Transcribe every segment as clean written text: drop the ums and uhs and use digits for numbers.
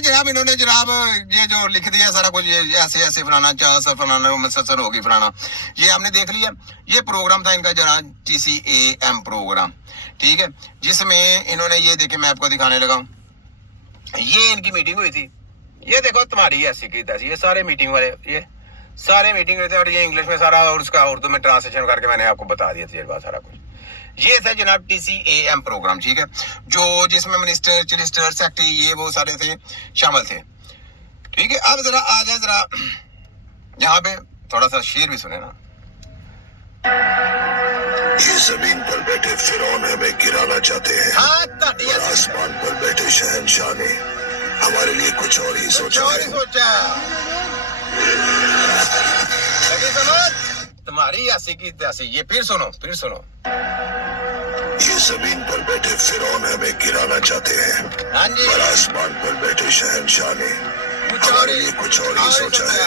जनाब इन्होंने जनाब ये जो लिख दिया सारा कुछ, ये ऐसे ऐसे फलाना चास फलाना मुसलसल होगी फलाना, ये आपने देख लिया। ये प्रोग्राम था इनका जनाब TCAM प्रोग्राम, ठीक है, जिसमें इन्होंने ये देखे, मैं आपको दिखाने लगा, ये इनकी मीटिंग हुई थी। ये देखो तुम्हारी ऐसी की तैसी, ये सारे मीटिंग वाले, ये सारे मीटिंग हुए थे, और ये इंग्लिश में सारा और उसका उर्दू में ट्रांसलेशन करके मैंने आपको बता दिया तजर्बा सारा कुछ। ये था जनाब TCAM प्रोग्राम, ठीक है, जो जिसमें मिनिस्टर चिनिस्टर सेक्रेटरी ये वो सारे थे, शामिल थे, ठीक है। अब जरा आ जाए, जरा यहाँ पे थोड़ा सा शेर भी सुने ना। ये जमीन पर बैठे फिरौन हमें गिराना चाहते हैं, हाँ, और आसमान पर बैठे शहंशाह ने हमारे लिए कुछ और ही सोचा है। लगी समझ तुम्हारी ऐसी की तैसी, ये फिर सुनो, फिर सुनो। ये जमीन पर बैठे फिरौन हमें गिराना चाहते हैं, हाँ जी, और आसमान पर बैठे शहंशाह ने हमारे लिए कुछ और ही सोचा है।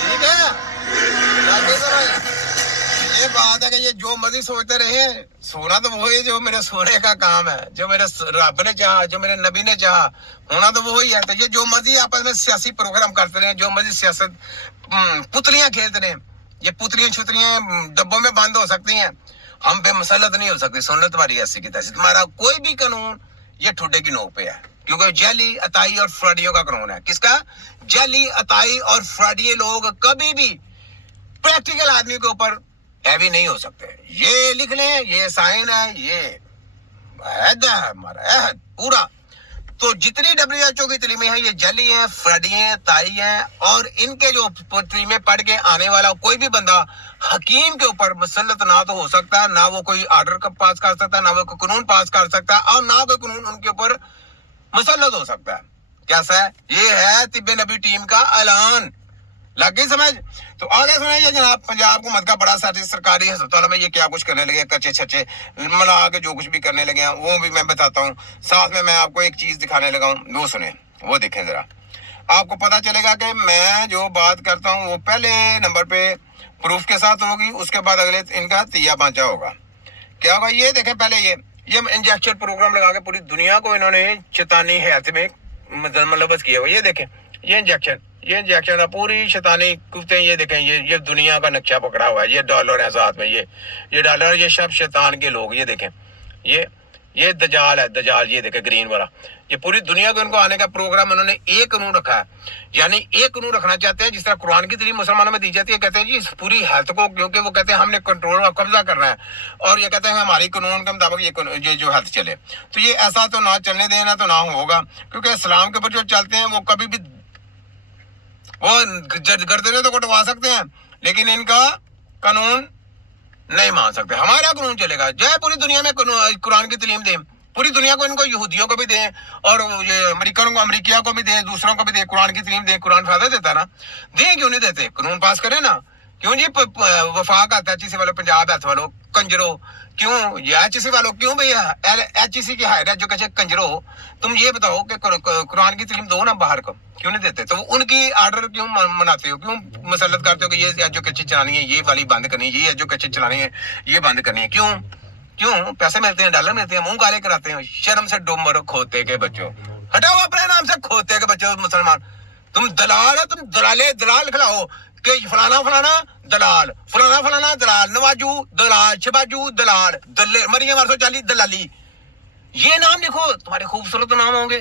ठीक है, लगी समझ। ये बात है कि ये जो मर्जी सोचते रहे, सोना तो वही जो मेरे सोने का काम है, जो मेरे रब ने चाहा, जो मेरे नबी ने चाहा, होना तो वही है। तो ये जो मर्जी आपस में सियासी प्रोग्राम करते रहे, जो मर्जी सियासत पुतलियां खेलते रहे, ये पुतलियां छुतलियां डब्बों में बंद हो सकती हैं, हम बेमसलत नहीं हो सकते। सुन लो तुम्हारी ऐसी की तैसी, तुम्हारा कोई भी कानून ये ठुड्डे की नोक पे है, क्योंकि जाली अताई और फ्रॉडियों का कानून है। किसका? जाली अताई और फ्रॉडिये लोग कभी भी प्रैक्टिकल आदमी के ऊपर हैवी नहीं हो सकते। ये लिख लें, ये साइन है, ये अहद है हमारा, अहद पूरा। तो जितनी WHO की तलीमें हैं, ये जाली हैं, फ्रॉडी हैं, ताई हैं, और इनके जो तलीमें पढ़ के आने वाला कोई भी बंदा हकीम के ऊपर मुसल्लत ना तो हो सकता, ना वो कोई आर्डर पास कर सकता, ना वो कोई कानून पास कर सकता, और ना कोई कानून उनके ऊपर मुसल्लत हो सकता है। कैसा है? ये है तिब्बे नबी टीम का ऐलान। लग गई समझ? तो आगे सुनिए जनाब, पंजाब हुकूमत का बड़ा सरकारी अस्पताल में ये क्या कुछ करने लगे, कच्चे छच्चे मिला के जो कुछ भी करने लगे हैं, वो भी मैं बताता हूँ। साथ में मैं आपको एक चीज दिखाने लगा हूँ, वो सुने, वो देखें जरा, आपको पता चलेगा कि मैं जो बात करता हूँ वो पहले नंबर पे प्रूफ के साथ होगी, उसके बाद अगले इनका तिया बांचा होगा। क्या होगा ये देखें। पहले ये इंजेक्शन प्रोग्राम लगा के पूरी दुनिया को इन्होंने शैतानी हैत में मुलव्वस किया हुआ। ये देखें, ये इंजेक्शन पूरी शैतानी कुफ्ते, ये देखें, ये दुनिया का नक्शा पकड़ा हुआ है, ये डॉलर है साथ में, ये डॉलर, ये सब शैतान के लोग। ये देखें, ये दजाल है, दजाल, ये देखें ग्रीन वाला, ये पूरी दुनिया को इनको आने का प्रोग्राम, इन्होंने एक कानून रखा है, यानी एक कानून रखना चाहते हैं जिस तरह कुरान की तलीम मुसलमानों में दी जाती है। कहते हैं जी इस पूरी हेल्थ को, क्योंकि वो कहते हैं हमने कंट्रोल और कब्जा करना है, और ये कहते हैं हमारी कानून के मुताबिक ये जो हेल्थ चले। तो ये ऐसा तो ना चलने देना तो ना होगा, क्योंकि इस्लाम के ऊपर जो चलते हैं वो कभी भी वो गर्दनें तो कटवा सकते हैं, लेकिन इनका कानून नहीं मान सकते। हमारा कानून चलेगा, जो पूरी दुनिया में कुरान की तलीम दें, पूरी दुनिया को, इनको यहूदियों को भी दें, और ये अमेरिकिया को भी दें, दूसरों को भी दें, कुरान की तलीम दें। कुरान फायदा देता है ना, दें, क्यों नहीं देते? कानून पास करें ना। क्यों जी वफाक आता है HEC वालों, पंजाब हेल्थ वालों, कंजरो, क्यों ये HEC वालों, क्यों भैया HEC की हायर एजुकेशन कंजरो, तुम ये बताओ कि कुरान की तलीम दो ना बाहर को, क्यों नहीं देते? तो उनकी आर्डर क्यों मनाते हो, क्यों मुसल्लत करते हो कि ये एजुकेशन चलानी है, ये वाली बंद करनी है, ये एजुकेशन चलानी है, ये बंद करनी है? क्यों पैसे मिलते हैं, डॉलर मिलते हैं, मुंह काले कराते हैं। शर्म से डुम मरो खोते के बच्चों, हटाओ अपने नाम से खोते के बच्चों मुसलमान। तुम दलाल हो, तुम दलाल खिलाओ कि फलाना दलाल, फलाना दलाल, नवाजू दलाल, शबाजू दलाल, मरियम 840 दलाली। ये नाम लिखो, तुम्हारे खूबसूरत नाम होंगे।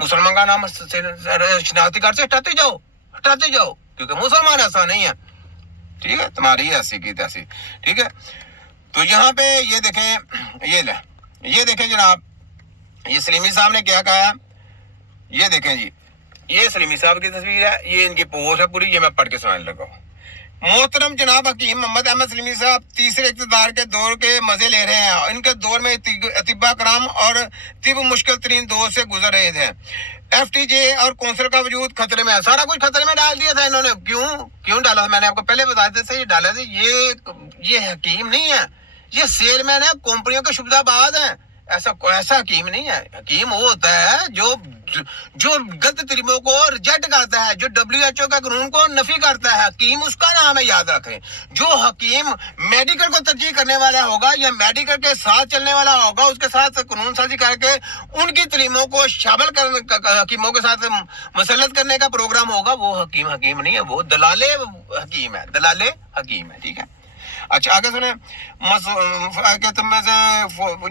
मुसलमान का नाम शनाख्ती कार्ड से हटाते जाओ, क्योंकि मुसलमान ऐसा नहीं है, ठीक है? तुम्हारी ऐसी की तैसी, ठीक है? तो यहाँ पे ये देखें, ये देखें जनाब, ये सलीमी साहब ने क्या कहा, ये देखें जी, ये सलीमी साहब की तस्वीर है, ये इनकी पोस्ट है पूरी, ये मैं पढ़ के सुनाने लगा हूँ। मोहतरम जनाब हकीम मोहम्मद अहमद सलीमी साहब तीसरे इक़्तिदार के दौर के मजे ले रहे हैं। इनके दौर में अतिबा कराम और तिब मुश्किल तरीन दौर से गुजर रहे थे। FTJ और कौंसिल का वजूद खतरे में है। सारा कुछ खतरे में डाल दिया था इन्होंने। क्यों डाला था? मैंने आपको पहले बता दिया था, ये डाला था। ये हकीम नहीं है, ये सेलमैन है, कंपनियों के शुबदाबाज हैं। ऐसा हकीम नहीं है। हकीम वो होता है जो गलत तरीकों को रिजेक्ट करता है, जो WHO का कानून को नफी करता है, हकीम उसका नाम है, याद रखें। जो हकीम मेडिकल को तरजीह करने वाला होगा या मेडिकल के साथ चलने वाला होगा, उसके साथ कानून साजी करके उनकी तलीमों को शामिल कर हकीमों के साथ मसलत करने का प्रोग्राम होगा, वो हकीम नहीं है, वो दलाले हकीम है, दलाले हकीम है। ठीक है, अच्छा आगे सुने। तुम में से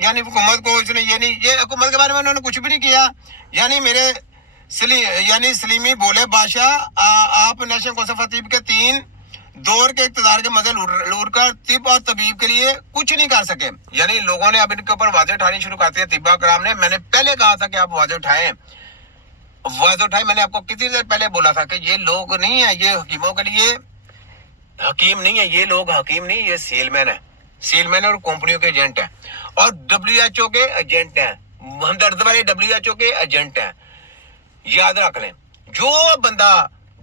यानी हुकूमत को इसने ये हुकूमत के बारे में उन्होंने कुछ भी नहीं किया। यानी मेरे सलीमी बोले बादशाह आप नेशनल कौंसिल फतीब के 3 दौर के इक़्तिदार के मजे लूट कर तिब और तबीब के लिए कुछ नहीं कर सके। यानी लोगों ने अब इनके ऊपर वाज़े उठानी शुरू कर दिया। तिब्बा कराम ने, मैंने पहले कहा था कि आप वाज़े उठाएं। मैंने आपको कितनी देर पहले बोला था कि ये लोग नहीं है, ये हकीमों के लिए हकीम नहीं है, ये लोग हकीम नहीं, ये सेलमैन है। सेलमैन और कंपनियों के एजेंट हैं और WHO के एजेंट हैं, हमदर्द वाले WHO के एजेंट हैं। याद रख लें, जो बंदा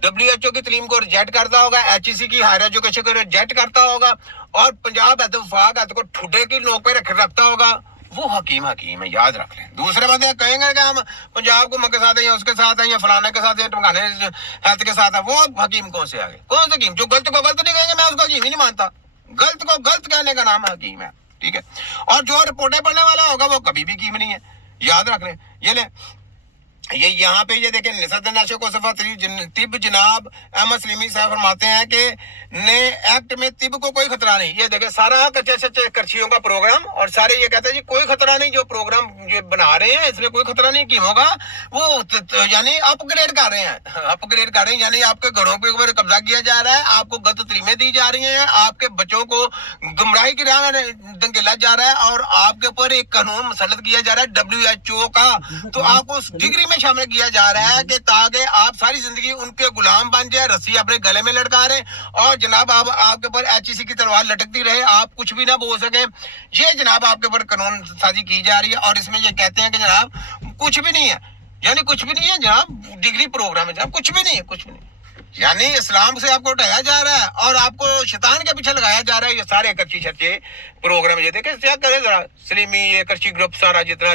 WHO की तलीम को रिजेक्ट करता होगा, HEC की हायर एजुकेशन को रिजेक्ट करता होगा और पंजाब वफाक को ठुड्डे की नोक पे रखता होगा, वो हकीम है, याद रख लें। दूसरे बंदे कहेंगे कि हम पंजाब को के साथ हैं या उसके साथ हैं या फलाने के साथ है, टमकाने हेल्थ के साथ है, वो हकीम कौन से आगे? कौन से हकीम? जो गलत को गलत नहीं कहेंगे, मैं उसको हकीम ही नहीं मानता। गलत को गलत कहने का नाम हकीम है। ठीक है, और जो रिपोर्टें पढ़ने वाला होगा वो कभी भी हकीम नहीं है, याद रख लें। ये ले ये यहाँ पे ये देखें, निसद को सफा तिब जनाब अहमद सलीमी साहब फरमाते हैं कि ने एक्ट में तिब को कोई खतरा नहीं। ये देखें सारा कच्चे सच्चे करछियों का प्रोग्राम, और सारे ये कहते हैं जी कोई खतरा नहीं, जो प्रोग्राम ये बना रहे हैं इसमें कोई खतरा नहीं। क्यों होगा? वो यानी अपग्रेड कर रहे हैं, यानी आपके घरों पे ऊपर कब्जा किया जा रहा है, आपको गलत तलीमें दी जा रही हैं, आपके बच्चों को गुमराही की राह में धकेला जा रहा है और आपके ऊपर एक कानून मुसल्लत किया जा रहा है WHO का, तो आपको उस डिग्री में शामिल किया जा रहा है कि ताकि आप सारी जिंदगी उनके गुलाम बन जाए, रस्सी अपने गले में लटका रहे और जनाब आप आपके ऊपर HEC की तलवार लटकती रहे, आप कुछ भी ना बोल सके। ये जनाब आपके ऊपर कानून साजी की जा रही है और इसमें ये कहते हैं कि जनाब कुछ भी नहीं है, यानी कुछ भी नहीं है जनाब, डिग्री प्रोग्राम है जनाब, कुछ भी नहीं है। यानी इस्लाम से आपको उठाया जा रहा है और आपको शैतान के पीछे लगाया जा रहा है। ये सारे कच्ची छच्चे प्रोग्राम, ये देखे क्या करे जरा सलीमी, ये कच्ची ग्रुप सारा जितना